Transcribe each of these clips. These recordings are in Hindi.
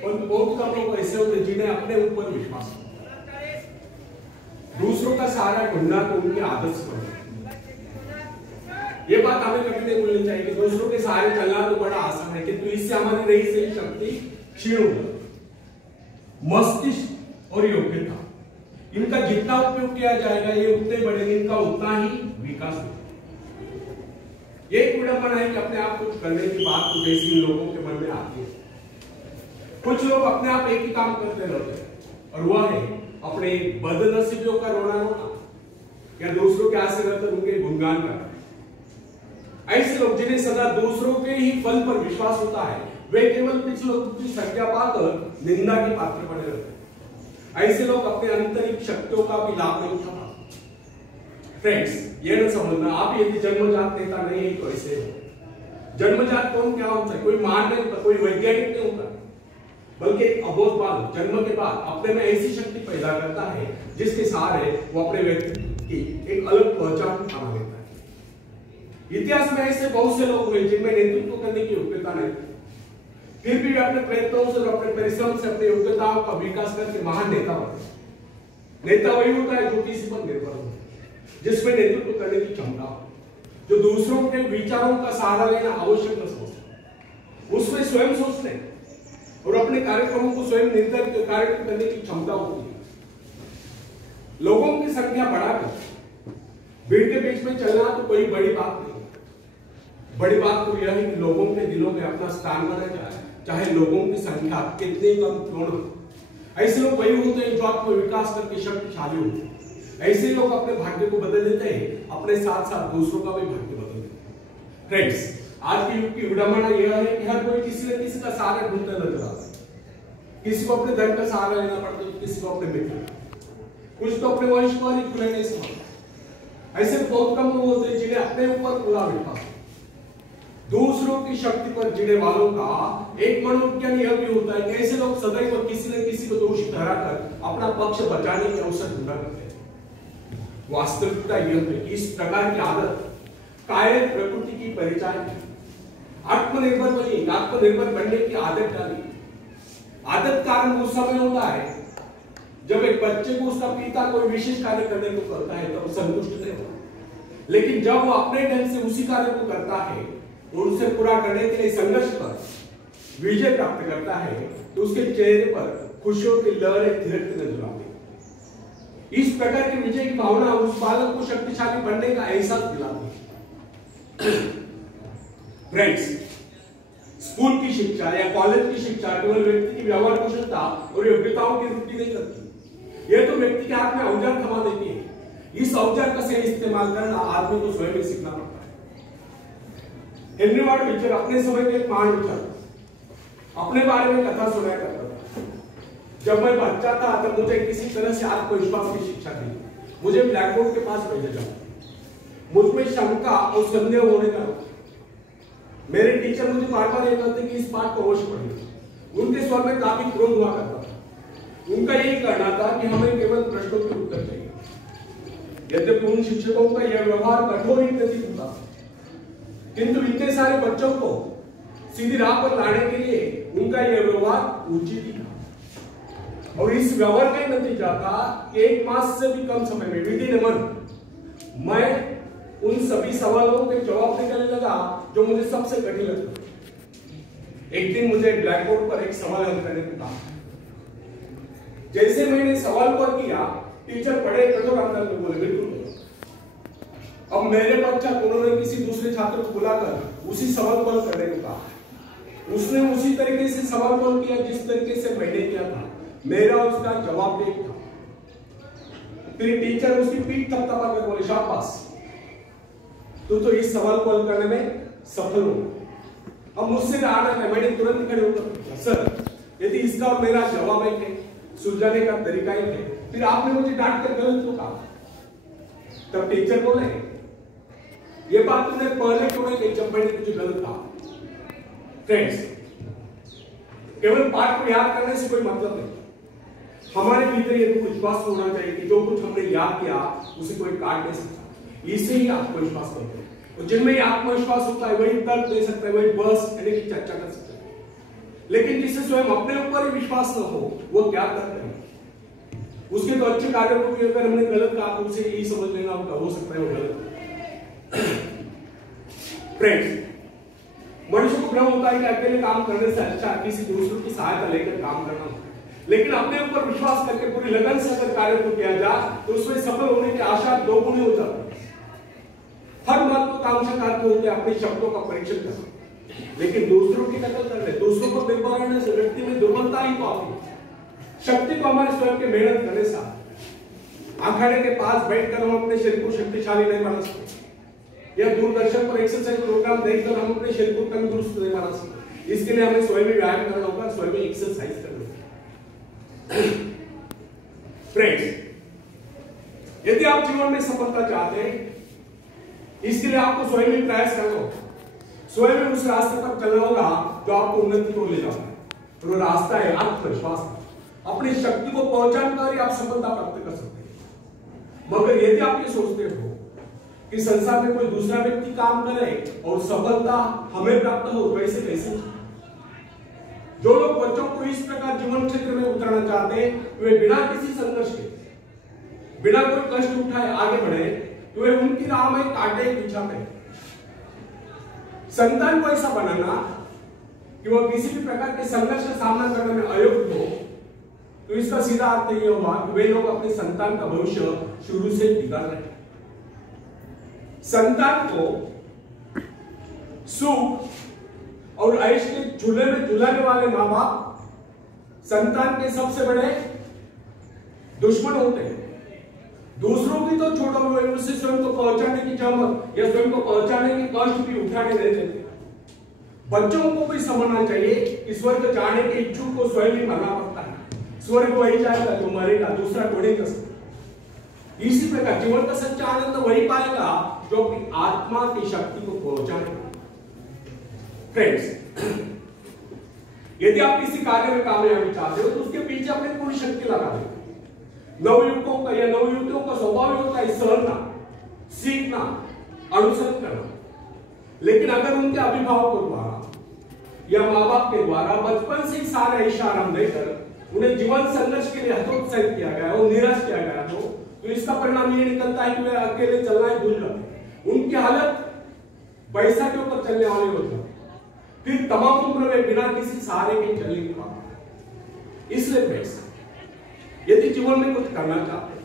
और बहुत कम लोग ऐसे होते हैं जिन्हें अपने ऊपर विश्वास होता है। दूसरों का सहारा ढूंढना तो उनकी आदत से बन जाती है। ये बात हमें कभी नहीं भूलनी चाहिए कि दूसरों के सहारे चलना तो बड़ा आसान है, किंतु इससे हमारी रही सही शक्ति क्षीण हो जाती है। मस्तिष्क और योग्यता, इनका जितना उपयोग किया जाएगा ये उतने बढ़ेंगे, इनका उतना ही विकास होगा। ये विडंबना है कि अपने आप कुछ करने की बात कुछ ऐसी लोगों के मन में आती है। कुछ लोग अपने आप एक ही काम करते रहते हैं और वह है अपने बदनसीबियों का रोना रोना या दूसरों के आश्रय रहकर उनके गुणगान करना। ऐसे लोग जिन्हें सदा दूसरों के ही फल पर विश्वास होता है, वे केवल कुछ लोगों की संख्या पाकर निंदा के पात्र बने रहते हैं। ऐसे लोग अपने आंतरिक शक्तियों का भी लाभ नहीं उठा पाते। फ्रेंड्स, ये न समझना आप यदि जन्मजात नेता नहीं है तो ऐसे हो। जन्मजात कौन क्या होता है? कोई मान नहीं होता, कोई वैज्ञानिक नहीं होता, बल्कि एक अबोध बालक जन्म के बाद अपने में ऐसी शक्ति पैदा करता है जिसके सहारे वो अपने व्यक्तित्व की एक अलग पहचान बना लेता है। इतिहास में ऐसे बहुत से लोग हुए जिनमें नेतृत्व करने की योग्यता नहीं थी, फिर भी अपने प्रयत्नों से और अपने परिश्रम से अपनी योग्यताओं का विकास करके महान नेता बने। नेता वही होता है जो किसी पर निर्भर हो, जिसमें नेतृत्व करने की क्षमता हो, जो दूसरों के विचारों का सहारा लेना आवश्यक न समझता, उसमें स्वयं सोचने और अपने कार्यक्रमों को स्वयं निर्धारित कार्यक्रम करने की क्षमता होती है। लोगों की संख्या बढ़ाकर भीड़ के बीच में चलना तो कोई बड़ी बात नहीं। बड़ी बात तो यह है कि लोगों के दिलों में अपना स्थान बना जाए, चाहे लोगों की संख्या कितनी कम क्यों न हो। ऐसे लोग वही होते हैं जो आपको विकास करके शक्तिशाली होते हैं। ऐसे लोग अपने भाग्य को बदल देते हैं, अपने साथ साथ दूसरों का भी भाग्य बदल देते हैं। फ्रेंड्स, आज के युग की विडंबना यह है कि हर कोई किसी न किसी का सहारा ढूंढता नजर आता है। किसी को अपने धन का सहारा लेना पड़ता है, किसी को अपने मित्र, कुछ तो अपने वंश पर ही खुले नहीं समझते। ऐसे बहुत कम लोग होते हैं जिन्हें अपने ऊपर पूरा विश्वास है। दूसरों की शक्ति पर जीने वालों का एक मनोविज्ञान यह भी होता है कि ऐसे लोग सदैव किसी न किसी को दोषी ठहराकर अपना पक्ष बचाने के अवसर ढूंढा करते हैं। वास्तविकता यह है कि इस प्रकार की आदत कायर प्रकृति की परिचायक है। आत्मनिर्भर बनी, आत्मनिर्भर बनने की आदत डाली। आदत कारण उस समय होता है जब एक बच्चे को उसका पिता कोई विशेष कार्य करने को करता है तब संतुष्ट नहीं होता, लेकिन जब वो अपने ढंग से उसी कार्य को करता है और उसे पूरा करने के लिए संघर्ष कर विजय प्राप्त करता है तो उसके चेहरे पर खुशियों की लहरें थिरकती नजर आती है। इस प्रकार की विजय की भावना उस बालक को शक्तिशाली बनने का एहसास दिलाती है। फ्रेंड्स, स्कूल की शिक्षा या कॉलेज की शिक्षा केवल व्यक्ति की व्यवहार कुशलता और योग्यताओं की वृद्धि नहीं करती, यह तो व्यक्ति के हाथ में औजार थमा देती है। इस औजार का सही इस्तेमाल करना आदमी को स्वयं ही सीखना पड़ता है। हेनरी वार्ड बीचर अपने समय के एक महान विचार अपने बारे में कथा सुनाया करता था। जब मैं बच्चा था तब मुझे किसी तरह से आत्मविश्वास की शिक्षा दी। मुझे ब्लैक बोर्ड के पास भेजा जाता, मुझमें शंका और संदेह होने का मेरे टीचर मुझे बार बार ये कहते कि इस बात को अवश्य पढ़िए। उनके स्वर में काफी क्रोध हुआ करता था। उनका यही कहना था कि हमें केवल प्रश्नों के उत्तर चाहिए। यद्यपि उन शिक्षकों का यह व्यवहार कठोर ही प्रतीत होता था, किंतु इतने सारे बच्चों को सीधी राह पर लाने के लिए उनका यह व्यवहार उचित ही था। और इस व्यवहार का नतीजा था कि 1 मास से भी कम समय में विद इन अ मंथ मैं उन सभी सवालों के जवाब निकालने लगा जो मुझे सबसे कठिन लगता। एक दिन मुझे ब्लैक बोर्ड पर एक सवाल हल करने को कहा। जैसे मैंने सवाल को किया, टीचर बड़े कठोर अंदाज में बोले, बिल्कुल। अब मेरे पश्चात उन्होंने किसी दूसरे छात्र को बुलाकर उसी सवाल को हल करने को कहा। उसने उसी तरीके से सवाल को हल किया जिस तरीके से मैंने किया था। मेरा उसका जवाब एक था। फिर टीचर उसकी पीठ थपथपा कर बोले, शाबाश, तू तो इस सवाल को हल करने में सफल हो। अब मुझसे आना है, मैंने तुरंत खड़े होकर पूछा, सर यदि इसका और मेरा जवाब एक है, सुलझाने का तरीका एक है, फिर आपने मुझे डांट कर गलत क्यों कहा? तब टीचर बोले, ये बात तुमने पहले क्यों नहीं कही जब मैंने तुझे गलत कहा? फ्रेंड्स, केवल पाठ को याद करने से कोई मतलब नहीं। हमारे भीतर ये विश्वास होना चाहिए कि जो कुछ हमने याद किया उसे कोई काट नहीं सकता। इससे ही आत्मविश्वास करते हैं। और जिनमें आत्मविश्वास होता है वही तर्क दे सकता है, वही बहस यानी कि चर्चा कर सकता है। लेकिन जिसे स्वयं अपने ऊपर ही विश्वास न हो वो क्या करते हैं? उसके तो अच्छे कार्यों को भी अगर हमने गलत कहा तो उसे यही समझ लेना हो सकता है वो गलत। फ्रेंड्स, मनुष्य को भ्रम होता है कि अकेले काम करने से अच्छा किसी दूसरों की सहायता लेकर काम करना होता है, लेकिन अपने ऊपर विश्वास करके पूरी लगन से अगर कार्य को किया जाए तो उसमें सफल होने की आशा दोगुनी हो जाती है। हर महत्वाकांक्षा कार्य होते अपने शब्दों का परीक्षण करना, लेकिन दूसरों की नकल करने, दूसरों को निर्भर रहने से व्यक्ति में दुर्बलता ही तो आती है। शक्ति को हमारे स्वयं के मेहनत करने से अखाड़े के पास बैठकर हम अपने शरीर को शक्तिशाली नहीं बना सकते, या दूरदर्शन पर एक्सरसाइज प्रोग्राम देखकर हम अपने शरीर को तंदुरुस्त नहीं बना सकते। इसके लिए हमें स्वयं व्यायाम करना होगा, स्वयं एक्सरसाइज करना होगा। फ्रेंड्स, यदि आप जीवन में सफलता चाहते हैं, इसके लिए आपको स्वयं ही प्रयास करना होगा, स्वयं उस रास्ते पर चलना होगा जो आपको उन्नति को ले जाता है। तो वो रास्ता है आत्मविश्वास। अपनी शक्ति को पहचान कर ही आप सफलता प्राप्त कर सकते हैं। मगर यदि आप ये सोचते हो कि संसार में कोई दूसरा व्यक्ति काम करे और सफलता हमें प्राप्त हो, तो ऐसे कैसे? जो लोग बच्चों को इस प्रकार जीवन क्षेत्र में उतरना चाहते हैं, वे बिना किसी संघर्ष के, बिना कोई कष्ट उठाए आगे बढ़े, तो वे उनकी राह में कांटे बिछाते हैं। संतान को ऐसा बनाना कि वह किसी भी प्रकार के संघर्ष का सामना करने में अयोग्य हो, तो इसका सीधा अर्थ यह होगा कि वे लोग अपने संतान का भविष्य शुरू से बिगाड़ रहे हैं। संतान को सुख और ऐश के झूले में झुलाने वाले मां बाप संतान के सबसे बड़े दुश्मन होते हैं। दूसरों की तो छोड़ो, उनसे स्वयं को पहुंचाने की जहमत या स्वयं को पहुंचाने की कष्ट भी उठाने नहीं देते। बच्चों को भी समझना चाहिए कि स्वर्ग जाने के इच्छुक को स्वयं ही मरना पड़ता है। स्वर्ग वही जाएगा जो मरेगा, दूसरा कोई नहीं कर सकता। इसी प्रकार जीवन का सच्चा आनंद वही पाएगा जो अपनी आत्मा की शक्ति को पहुंचाएगा। फ्रेंड्स, यदि आप किसी कार्य में कामयाबी चाहते हो तो उसके पीछे अपनी पूरी शक्ति लगा दें। नवयुवकों का या नवयुवतियों का स्वभाव होता है सहना, सीखना, अनुसरण करना। लेकिन अगर उनके अभिभावकों द्वारा या माँ बाप के द्वारा बचपन से ही सारे इशारा देकर उन्हें जीवन संघर्ष के लिए हतोत्साहित किया गया और निराश किया गया तो इसका परिणाम ये निकलता है कि वे अकेले चलना ही भूल जाते हैं। उनकी हालत पैसा के ऊपर चलने वाली होती है, फिर तमाम उम्र में बिना किसी सहारे के चल नहीं पाते। इसलिए पैसा, यदि जीवन में कुछ करना चाहते हैं,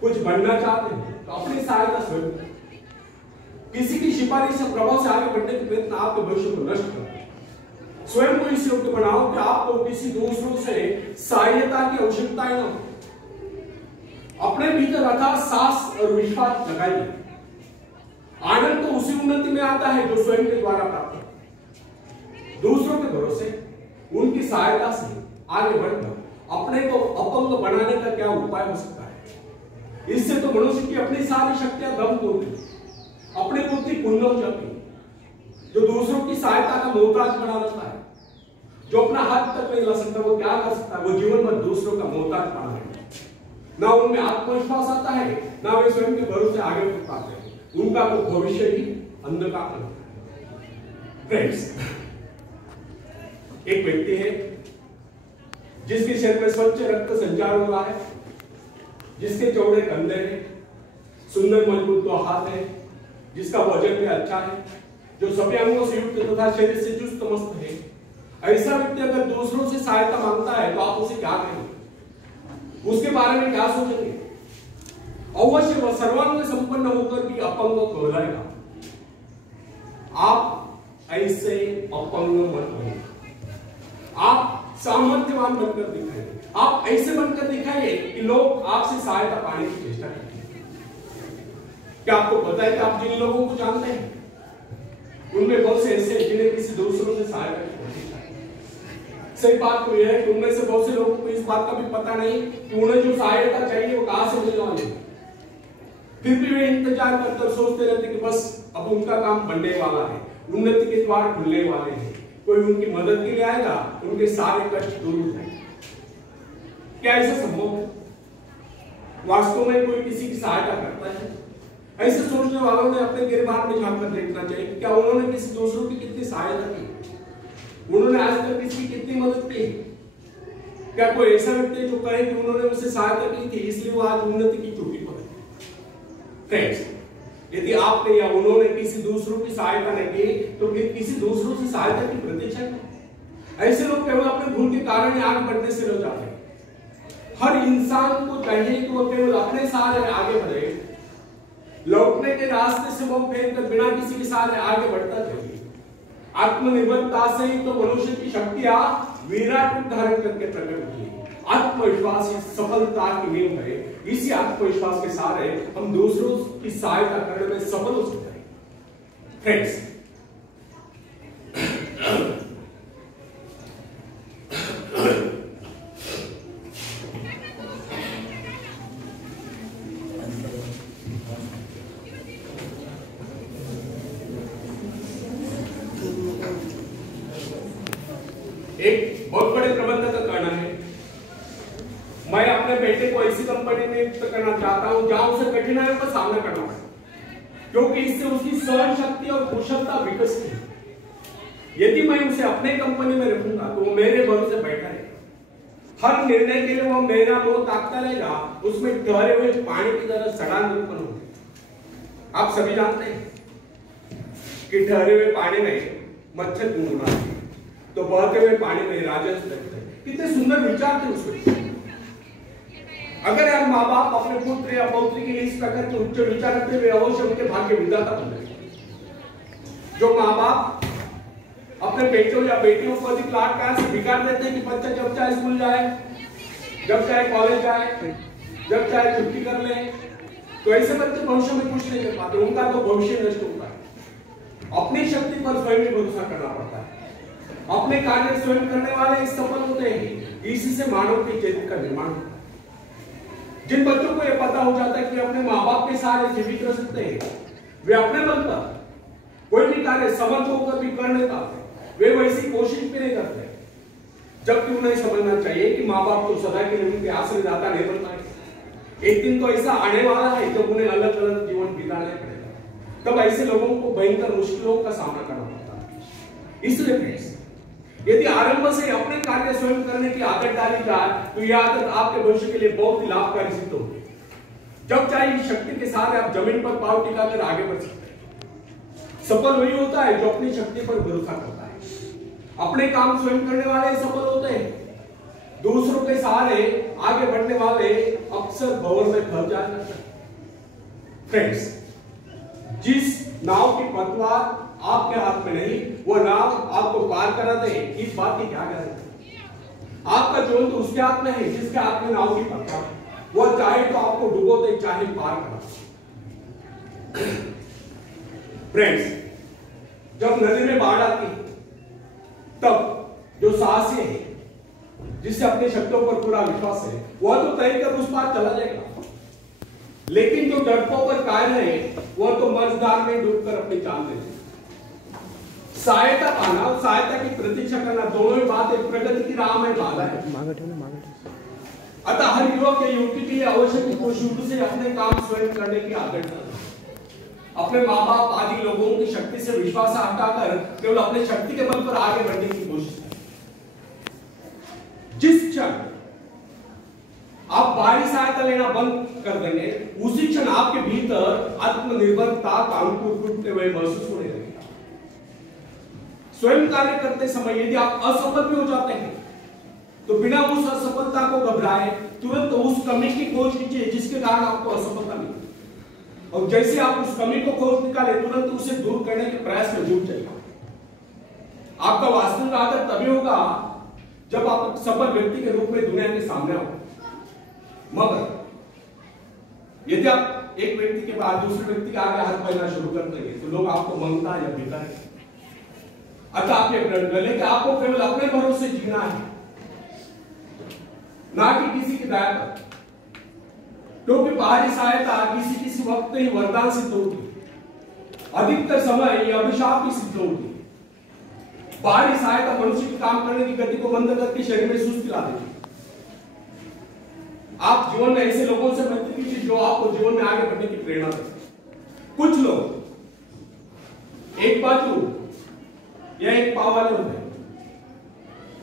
कुछ बनना चाहते हैं, तो अपनी सहायता स्वयं, किसी की सिफारिश से प्रभाव से आगे बढ़ने के प्रयत्न आपके भविष्य को नष्ट करते हैं। स्वयं को इस योग्य बनाओ कि आपको किसी दूसरों से सहायता की आवश्यकता न हो। अपने भीतर अथाह साहस और विश्वास लगाइए। आनंद तो उसी उन्नति में आता है जो स्वयं के द्वारा प्राप्त है। दूसरों के भरोसे, उनकी सहायता से आगे बढ़कर अपने को अपंग बनाने का क्या उपाय हो सकता है? इससे तो मनुष्य की अपनी सारी शक्तियां दम तोड़ती, अपनी बुद्धि कुंद हो जाती, जो दूसरों की सहायता का मोहताज बना रहता है, जो अपना हाथ तक नहीं ला सकता, वो क्या कर सकता है? वो जीवन भर दूसरों का मोहताज बना रहता है। ना उनमें आत्मविश्वास आता है, ना वे स्वयं के भरोसे आगे बढ़ पाते हैं। उनका तो भविष्य ही अंधकार होता है। फ्रेंड्स, एक व्यक्ति है जिसके शरीर में स्वच्छ रक्त संचार हो रहा है, जिसके चौड़े कंधे हैं, सुंदर मजबूत दो हाथ है, जिसका वजन भी अच्छा है, जो सभी अंगों से युक्त तथा शरीर से चुस्त मस्त है। ऐसा व्यक्ति अगर दूसरों से सहायता मांगता है तो आप उसे क्या कहेंगे? उसके बारे में क्या सोचेंगे? अवश्य वह सर्वांग संपन्न होकर भी अपंग कहलाएगा। आप ऐसे अपंग मत बनिए, आप सामर्थ्यवान बनकर दिखाइए। आप ऐसे बनकर दिखाइए कि लोग आपसे सहायता पाने की चेष्टा करें। क्या आपको पता है कि आप जिन लोगों को जानते हैं उनमें बहुत से ऐसे हैं जिन्हें किसी दूसरों से सहायता की कोशिश है। सही बात तो यह है कि उनमें से बहुत से लोगों को इस बात का भी पता नहीं कि उन्हें जो सहायता चाहिए वो कहां से मिलने वाली है। फिर भी वे इंतजार करते सोचते रहते कि बस अब उनका काम बनने वाला है, उन्नति के द्वार खुलने वाले हैं, कोई उनकी मदद के लिए आएगा, उनके सारे कष्ट दूर हो जाएंगे। क्या ऐसा संभव है? वास्तव में कोई किसी की सहायता करता है? ऐसे सोचने वालों ने अपने गिरबान में झांककर देखना चाहिए कि क्या उन्होंने किसी दूसरों की कितनी सहायता की। उन्होंने आज तक किसकी कितनी मदद की? क्या कोई ऐसा व्यक्ति है जो कहे कि उन्होंने उसे सहायता की थी इसलिए वो आज उन्नति की चोटी पर है? फ्रेंड्स, यदि आपने या उन्होंने किसी दूसरों की सहायता नहीं की तो किसी दूसरों से सहायता की प्रतीक्षा की। ऐसे लोग केवल अपने भूल के कारण ही आगे बढ़ने से रह जाते हैं। हर इंसान को चाहिए कि वो केवल अपने सहारे आगे बढ़े, लौटने के रास्ते से वो फेर कर बिना किसी के सहारे आगे बढ़ता चाहिए। आत्मनिर्भरता से ही तो मनुष्य की शक्तियां विराट रूप धारण करके प्रकट होती है। आत्मविश्वास ही सफलता की नींव है। इसी आत्मविश्वास के सहारे हम दूसरों की सहायता करने में सफल हो सकते हैं। फ्रेंड्स, एक बहुत बड़े प्रबंधक का कहना है, मैं अपने बेटे को ऐसी कंपनी में नियुक्त करना चाहता हूं जहां उसे कठिनाइयों का सामना करना पड़े, क्योंकि इससे उसकी सहन शक्ति और कुशलता विकसित है। यदि मैं उसे अपने कंपनी में रखूंगा तो वो मेरे भरोसे बैठा रहेगा। हर निर्णय के लिए वो मेरा मुंह ताकता रहेगा, उसमें ठहरे हुए पानी की तरह सड़ान उत्पन्न होगी। आप सभी जानते हैं कि ठहरे हुए पानी में मच्छर गुनगुनाते हैं तो बहते हुए पानी में राजस लगते हैं। कितने सुंदर विचार थे उसमें। अगर हम माँ बाप अपने पुत्र या पौत्री के लिए इस प्रकार के उच्च विचार रखते हुए अवश्य उनके भाग्य विधाता बन जाएंगे। जो माँ बाप अपने बेटों या बेटियों को अधिक लाड प्यार से बिगाड़ देते हैं कि बच्चा जब चाहे स्कूल जाए, जब चाहे कॉलेज जाए, जब चाहे छुट्टी कर ले, तो ऐसे बच्चे भविष्य में कुछ नहीं कर पाते। उनका तो भविष्य नष्ट होता है। अपनी शक्ति पर स्वयं ही भरोसा करना पड़ता है। अपने कार्य स्वयं करने वाले सफल होते हैं। इसी से मानव के चरित्र का निर्माण होता है। जिन बच्चों को यह पता हो जाता है कि अपने माँ बाप के सहारे जीवित रह सकते हैं, वे अपने बल पर कोई भी कार्य समर्थ होकर भी कर नहीं पाते। वे वैसी कोशिश भी नहीं करते, जबकि उन्हें समझना चाहिए कि माँ बाप तो सदा के लिए उनके आश्रयदाता नहीं बन पाएंगे। एक दिन तो ऐसा आने वाला है जब उन्हें अलग अलग जीवन बिताना पड़ेगा। तब ऐसे लोगों को भयंकर मुश्किलों का सामना करना पड़ता है। इसलिए फ्रेंड्स, यदि आरंभ से अपने कार्य स्वयं करने की आदत डाली जाए तो यह आदत आपके भविष्य के लिए बहुत ही लाभकारी सिद्ध होगी। जब चाहे इस शक्ति के साथ आप जमीन पर पांव टिकाकर आगे बढ़ सकते हैं। सफल वही होता है जो अपनी शक्ति पर भरोसा करता है। अपने काम स्वयं करने वाले सफल होते हैं। दूसरों के सहारे आगे बढ़ने वाले अक्सर भंवर में फंस जाते हैं। फ्रेंड्स, जिस नाव की पतवार आपके हाथ में नहीं, वो नाव आपको पार करा दे, इस बात की क्या गारंटी? आपका जोन तो उसके हाथ में है जिसके हाथ में नाव की पतवार। वो चाहे तो आपको डुबो दे, चाहे पार करा। फ्रेंड्स, जब नदी में बाढ़ आती तब जो साहसी है, जिससे अपनी शक्तियों पर पूरा विश्वास है, वह तो तैरकर उस पार चला जाएगा। लेकिन जो डरपों पर कायल है, वह तो मझधार में डूबकर अपनी जान दे देगा। सहायता पाना और सहायता की प्रतीक्षा करना दोनों ही बातें प्रगति की राह में बाधा है। अतः हर युवक या युवती के लिए आवश्यक है कि शुरू से अपने काम स्वयं करने की आदत डालें। अपने माँ बाप आदि लोगों की शक्ति से विश्वास हटाकर केवल अपने शक्ति के बल पर आगे बढ़ने की कोशिश करें। जिस क्षण आप बाहरी सहायता लेना बंद कर देंगे, उसी क्षण आपके भीतर आत्मनिर्भरता का अंकुर फूटते हुए महसूस होने लगेगा। स्वयं कार्य करते समय यदि आप असफल भी हो जाते हैं तो बिना उस असफलता को घबराए तुरंत उस कमी की खोज कीजिए जिसके कारण आपको असफलता मिली, और जैसे आप उस कमी को खोज निकाले तुरंत उसे दूर करने के प्रयास में जुट जाइए। आपका वास्तविक आदर तभी होगा जब आप सफल व्यक्ति के रूप में दुनिया के सामने आओ। मगर यदि आप एक व्यक्ति के बाद दूसरे व्यक्ति के आगे हाथ बढ़ना शुरू कर देंगे तो लोग आपको मंगता या भिखारी। अतः आप ये प्रण कर लें कि आपको केवल अपने भरोसे जीना है, ना कि किसी की दया पर, क्योंकि बाहरी सहायता किसी वक्त ही वरदान सिद्ध होगी, अधिकतर समय यह अभिशाप ही सिद्ध होगी। बाहरी सहायता मनुष्य के काम करने की गति को मंद करके शरीर में सुस्ती ला देगी। आप जीवन में ऐसे लोगों से मिलते कीजिए जो आपको जीवन में आगे बढ़ने की प्रेरणा दें। कुछ लोग एक बाजू या एक पाव वाले होते हैं,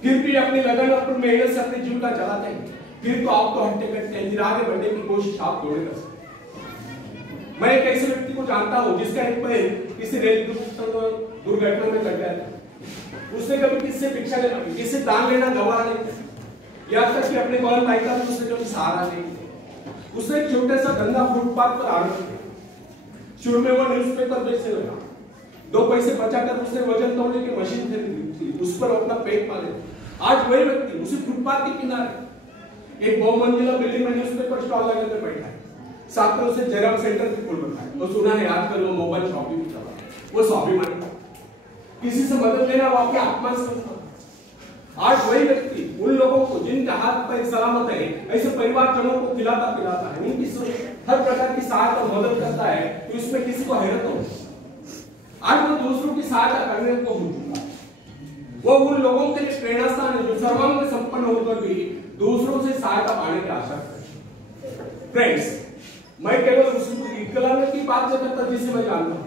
फिर भी अपनी लगन और मेहनत से अपने जीविका चलाते हैं, फिर तो आप तो हट्टे कट्टे हैं, आगे बढ़ने की कोशिश आप थोड़े कर सकते। मैं एक ऐसे व्यक्ति को जानता हूं जिसका एक पैर किसी रेल दुर्घटना में कट गया था। उसने कभी किससे भिक्षा लेना, किससे दान लेना गवारा नहीं किया, यहाँ तक कि अपने बहन भाई का भी उसने कभी सहारा नहीं किया। उसने एक छोटे सा धंधा फुटपाथ पर आरंभ किया। शुरू में वो न्यूज़पेपर बेचने लगा, 2 पैसे बचाकर उसने वजन तौलने की मशीन खरीदी, उस पर अपना पेट पाले। आज वही व्यक्ति उसी फुटपाथ के किनारे एक बहुमंजिला बिल्डिंग में न्यूज़पेपर स्टॉल लगाकर बैठा है, साथ में उसे जेरॉक्स सेंटर भी खोल रखा है। तो सुना है आजकल वो मोबाइल शॉपिंग भी चला है, वो स्वाभिमानी, किसी से मदद लेना वो आपके आत्मा से। आज वही व्यक्ति उन लोगों को जिनके हाथ पैर सलामत है, ऐसे परिवारजनों को खिलाता पिलाता है, उनकी हर प्रकार की सहायता और मदद करता है, तो इसमें किसी को हैरत हो। आज वो दूसरों की सहायता करने को हो चुका है। वो उन लोगों के लिए प्रेरणा स्थान है जो सर्वांग संपन्न होकर भी दूसरों से सहायता पाने की आशा करते हैं। फ्रेंड्स, मैं केवल उस विकलांग की बात नहीं करता जिसे मैं जानता हूं।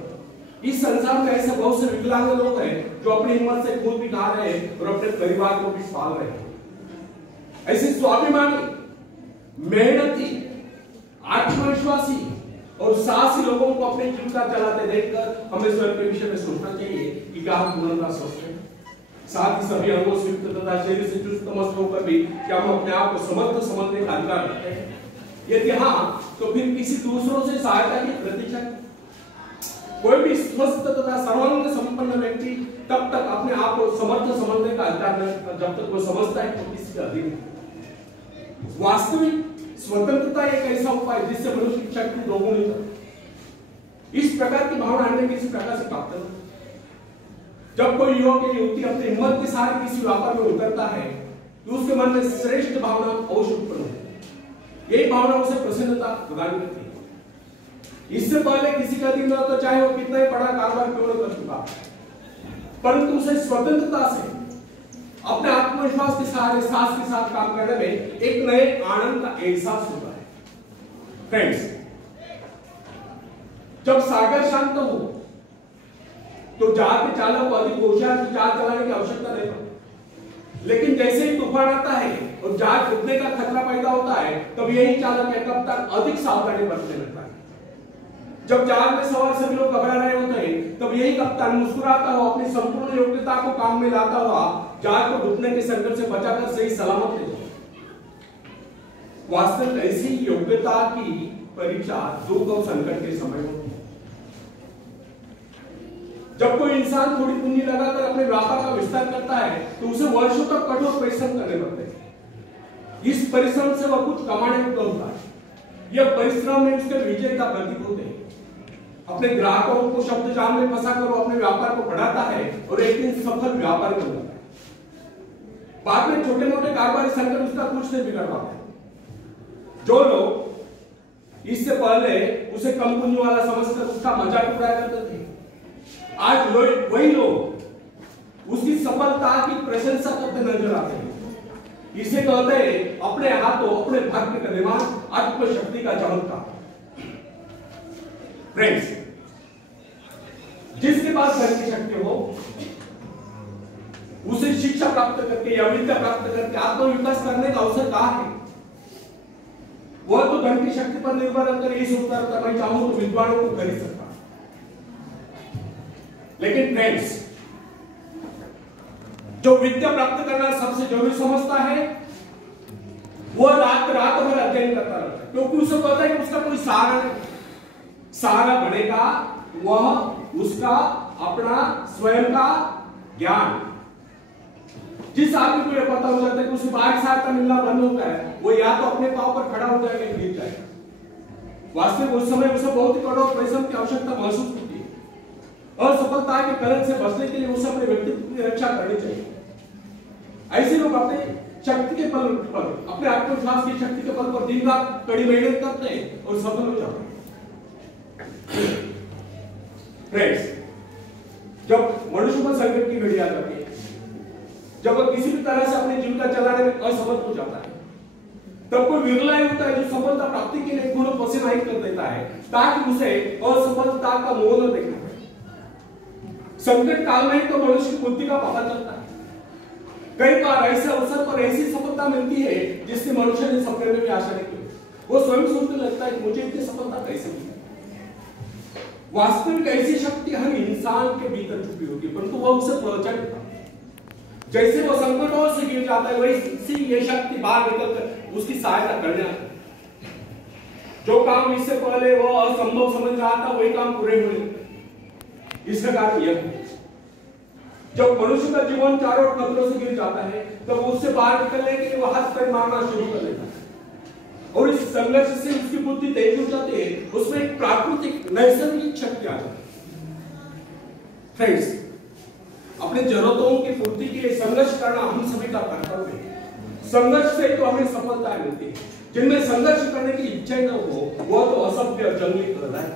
इस संसार में ऐसे बहुत से विकलांग लोग हैं जो अपनी हिम्मत से खून भी खा रहे हैं और अपने परिवार को भी पाल रहे हैं। ऐसे स्वाभिमानी, मेहनती, आत्मविश्वासी और साहसी लोगों को अपनी जीविका चलाते देखकर हमें स्वयं के विषय में सोचना चाहिए कि क्या हम पूर्णता स्वस्थ हैं, साथ ही सभी अंगों से युक्त तथा शरीर से चुस्त मस्त होकर भी क्या हम अपने आप को समर्थ समझने का अधिकार रखते हैं? यदि हाँ, तो फिर किसी दूसरों से सहायता की प्रतीक्षा। कोई भी स्वस्थ तथा सर्वांग संपन्न व्यक्ति तब तक अपने आप को समर्थ समझने का अधिकार नहीं रखता जब तक वो समझता है कि किसी का अधीन। वास्तविक स्वतंत्रता एक ऐसा उपाय जिससे मनुष्य की शक्ति दोगुनी होती। इस प्रकार की भावना अन्य किसी प्रकार से प्राप्त नहीं। जब कोई युवक या युवती अपनी हिम्मत के साथ किसी व्यापार में उतरता है तो उसके मन में श्रेष्ठ भावना अवश्य उत्पन्न होती है। यही भावना उसे प्रसन्नता प्रदान करती है। इससे पहले किसी का दिन तो चाहे वो कितना ही बड़ा कारोबार क्यों न कर चुका, परंतु उसे स्वतंत्रता से अपने आत्मविश्वास के सहारे साहस के साथ काम करने में एक नए आनंद का एहसास होता है। फ्रेंड्स, जब सागर शांत हो तो जहाज के चालक को अधिक होशियार जहाज चलाने की आवश्यकता नहीं पड़ती, लेकिन जैसे ही तूफान आता है और जहाज डूबने का खतरा पैदा होता है तब यही चालक या कप्तान अधिक सावधानी बरतने लगता है। जब जहाज में सवार सभी लोग घबरा रहे होते हैं तब यही कप्तान मुस्कुराता हुआ अपनी संपूर्ण योग्यता को काम में लाता हुआ जहाज को डूबने के संकट से बचाकर सही सलामत ले जाता। वास्तविक ऐसी योग्यता की परीक्षा दुख और संकट के समय होती है। जब कोई इंसान थोड़ी पूंजी लगाकर अपने व्यापार का विस्तार करता है तो उसे वर्षों तक कठोर परिश्रम करने पड़ते हैं। इस परिश्रम से वह कुछ कमाने को होता है। यह परिश्रम में उसके विजय का प्रतीक होते हैं। अपने ग्राहकों को शब्द जाल में फंसाकर वो अपने व्यापार को बढ़ाता है और एक दिन सफल व्यापार बन जाता है। बाद में छोटे मोटे कारोबारी संकट उसका कुछ नहीं बिगड़ पाते। जो लोग इससे पहले उसे कम पूंजी वाला समझकर उसका मजाक उड़ाया करते थे, आज वही लोग उसकी सफलता की प्रशंसा करते नजर आते हैं। इसे कहते हैं अपने हाथों अपने भाग्य का निर्माण, आत्मशक्ति का चमत्कार। फ्रेंड्स, जिसके पास धन की शक्ति हो उसे शिक्षा प्राप्त करके या विद्या प्राप्त करके आत्मविकास करने का अवसर कहां है? वह तो धन की शक्ति पर निर्भर रहकर यही सोचता रहता मैं चाहूं तो विद्वानों को खरीद सकता। लेकिन फ्रेंड्स, जो विद्या प्राप्त करना सबसे जरूरी समझता है वह रात भर अध्ययन करता रहता है, क्योंकि उसे पता है कि उसका कोई सहारा नहीं। सहारा बनेगा वह उसका अपना स्वयं का ज्ञान। जिस आदमी को यह पता हो जाता है कि उसे बाहर सहायता मिलना बंद होता है, वो या तो अपने पांव पर खड़ा हो जाएगा या गिर जाएगा। वास्तविक उस समय उसे बहुत ही कठोर परिश्रम की आवश्यकता महसूस होती है। असफलता के कलंक से बचने के लिए उसे अपने व्यक्तित्व की रक्षा करनी चाहिए। ऐसे लोग अपने शक्ति के बल पर, अपने आत्मविश्वास की शक्ति के बल पर दिन रात कड़ी मेहनत करते हैं और सफल हो जाते हैं। फ्रेंड्स, जब मनुष्य पर संकट की घड़ी आ जाती है, जब वह किसी भी तरह से अपने जीविका चलाने में असमर्थ हो जाता है, तब कोई विरला ही होता है जो सफलता प्राप्ति के लिए खून पसीना ही कर देता है ताकि उसे असफलता का मोह न देखना पड़े। संकट काल में ही तो मनुष्य की बुद्धि का पता चलता है। कई बार ऐसे अवसर पर ऐसी सफलता मिलती है जिससे मनुष्य ने सपने में भी आशा नहीं की। वो स्वयं सोचने लगता है कि मुझे इतनी सफलता कैसे मिली। वास्तविक ऐसी शक्ति हर इंसान के भीतर छुपी होगी, परंतु वह उसे पहचान नहीं पाता। जैसे वो संकटों से गिर जाता है वैसी ये शक्ति बाहर निकलकर उसकी सहायता करने आती है। जो काम इससे पहले वो असंभव समझ रहा था वही काम पूरे हुए। इसका कारण यह है, जब मनुष्य का जीवन चारों ओर खतरों से गिर जाता है तब उससे बाहर निकलने के लिए वो हाथ पैर मारना शुरू कर देता है और इस संघर्ष से उसकी बुद्धि तेज हो जाती है। उसमें एक प्राकृतिक नैसर्गिक शक्ति आ जाती है। फ्रेंड्स, अपने जरूरतों की पूर्ति के लिए संघर्ष करना हम सभी का कर्तव्य है। संघर्ष से तो हमें सफलताएं मिलती है। जिनमें संघर्ष करने की इच्छा न हो वो तो असभ्य और जंगली प्रदा है।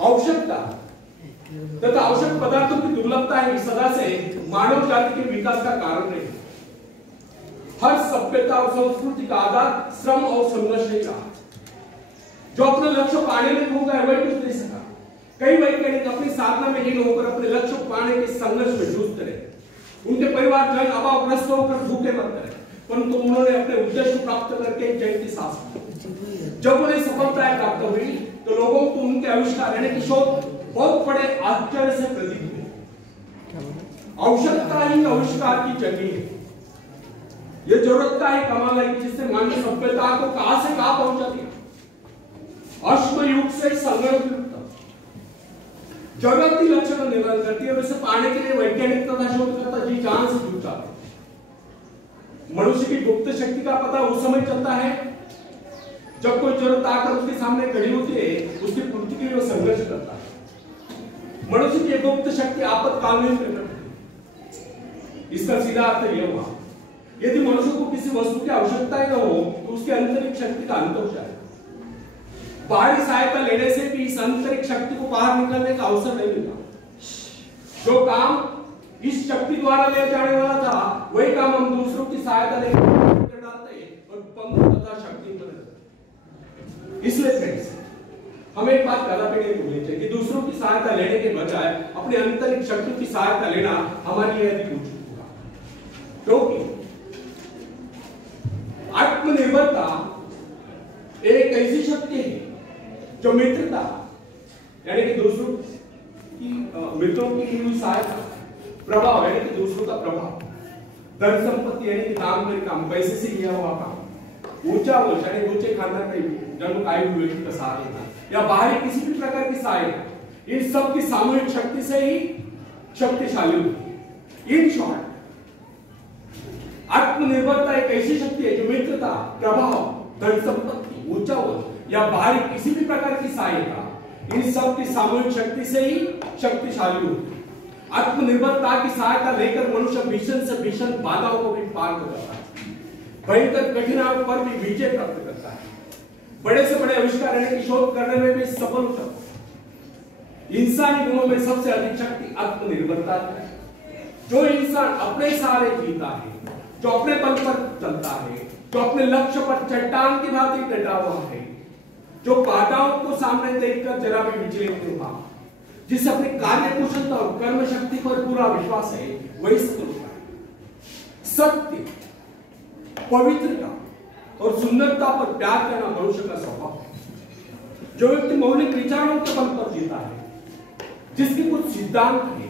आवश्यकता तथा आवश्यक पदार्थों की दुर्लभता ही सदा से मानव जाति के विकास का कारण रही। हर सभ्यता और संस्कृति का आधार श्रम और संघर्ष ही रहा। जो अपने लक्ष्य पाने में खो गया वही कुछ नहीं सका। कई वैज्ञानिक अपनी साधना में हीन होकर अपने लक्ष्य पाने के संघर्ष में जूझते रहे। उनके परिवार जन अभावग्रस्त होकर भूखे मरते रहे, परंतु उन्होंने अपने उद्देश्य प्राप्त करके जय की सांस ली। जब उन्हें सफलताएं प्राप्त हुई तो लोगों को उनके आविष्कार यानी कि शोध बहुत बड़े आश्चर्य से प्रतीत हुए। आवश्यकता ही आविष्कार की जगह है। ये जरूरत का ही कमाल है जिससे मानव सभ्यता को कहां से कहां पहुंचा दिया। अश्व युग से संघर्ष युग तक जरूरत ही लक्ष्य का निर्माण करती है और इसे पाने के लिए वैज्ञानिक तथा शोधकर्ता जी जान से जुट जाते हैं। मनुष्य की गुप्त शक्ति का पता उस समय चलता है जब कोई जरूरत आकर उसके सामने खड़ी होती है, उसकी पूर्ति के लिए वो संघर्ष करता है। मनुष्य की गुप्त शक्ति आपातकाल में प्रकट होती है। इसका सीधा अर्थ यह हुआ, यदि मनुष्य को किसी वस्तु की आवश्यकता ही न हो तो उसकी आंतरिक शक्ति का अंत हो जाए। बाहरी सहायता लेने से भी इस आंतरिक शक्ति को बाहर निकलने का अवसर नहीं मिलता। जो काम इस शक्ति द्वारा ले जाने वाला था वही काम हम दूसरों की सहायता लेकर डालते हैं और पंख तथा शक्ति बदलते। इसलिए फ्रेंड्स, हमें एक बात कदापि नहीं भूलनी चाहिए कि दूसरों की सहायता लेने के बजाय अपनी आंतरिक शक्ति की सहायता लेना हमारे लिए अधिक उचित होगा। क्योंकि आत्मनिर्भरता एक ऐसी शक्ति है जो मित्रता यानी कि दूसरों की मित्रों की सहायता, प्रभाव यानी कि दूसरों का प्रभाव, धन संपत्ति यानी कि काम में काम, पैसे से किया हुआ काम, ऊंचा बोझ यानी ऊंचे खानदान में जन्म आए हुए व्यक्ति का सहारा या बाहरी किसी भी प्रकार की सहायता, इन सब की सामूहिक शक्ति से ही शक्तिशाली होती है। इन शॉर्ट, आत्मनिर्भरता एक ऐसी शक्ति है जो मित्रता, प्रभाव, धन संपत्ति, ऊंचा बोझ या बाहरी किसी भी प्रकार की सहायता, इन सब की सामूहिक शक्ति से ही शक्तिशाली होती है। आत्मनिर्भरता की सहायता लेकर मनुष्य भीषण से भीषण बाधाओं को भी पार कर जाता है, भयंकर कठिनाइयों पर भी विजय प्राप्त करता है, बड़े से बड़े आविष्कार यानी कि शोध करने में भी सफल होता है। इंसानी गुणों में सबसे अधिक शक्ति आत्मनिर्भरता है। जो इंसान अपने सहारे जीता है, जो अपने बल पर चलता है, जो अपने लक्ष्य पर चट्टान की भांति डटा हुआ है, जो बाधाओं को सामने देखकर जरा भी विचलित नहीं हुआ, जिसे अपनी कार्य कुशलता और कर्म शक्ति पर पूरा विश्वास है, वही सफल होता है। सत्य, पवित्रता और सुंदरता पर प्यार करना मनुष्य का स्वभाव है। जो व्यक्ति मौलिक विचारों के बल पर जीता है, जिसके कुछ सिद्धांत है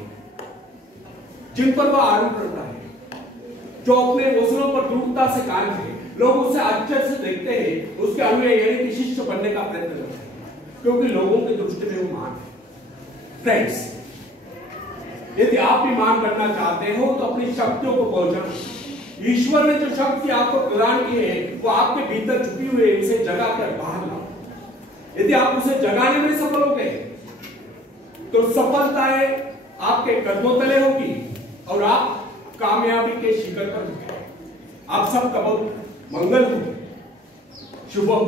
जिन पर वह आरूढ़ रहता है, जो अपने वचनों पर दृढ़ता से कायम है, लोग उसे आश्चर्य से देखते हैं, उसके अनुयायी यानी कि शिष्य बनने का प्रयत्न करते हैं, क्योंकि लोगों की दृष्टि में वो महान है। फ्रेंड्स, यदि आप भी मान करना चाहते हो तो अपनी शक्तियों को पहचानो। ईश्वर ने जो शक्ति आपको प्रदान की है वो आपके भीतर छुपी हुई है, उसे जगा कर बाहर लाओ। यदि आप उसे जगाने में सफल हो गए तो सफलताएं आपके कदमों तले होगी और आप कामयाबी के शिखर पर होंगे। आप सबका बहुत मंगल हो, शुभ हो।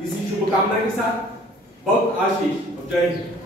इसी शुभकामना के साथ बहुत आशीष और जय हिंद।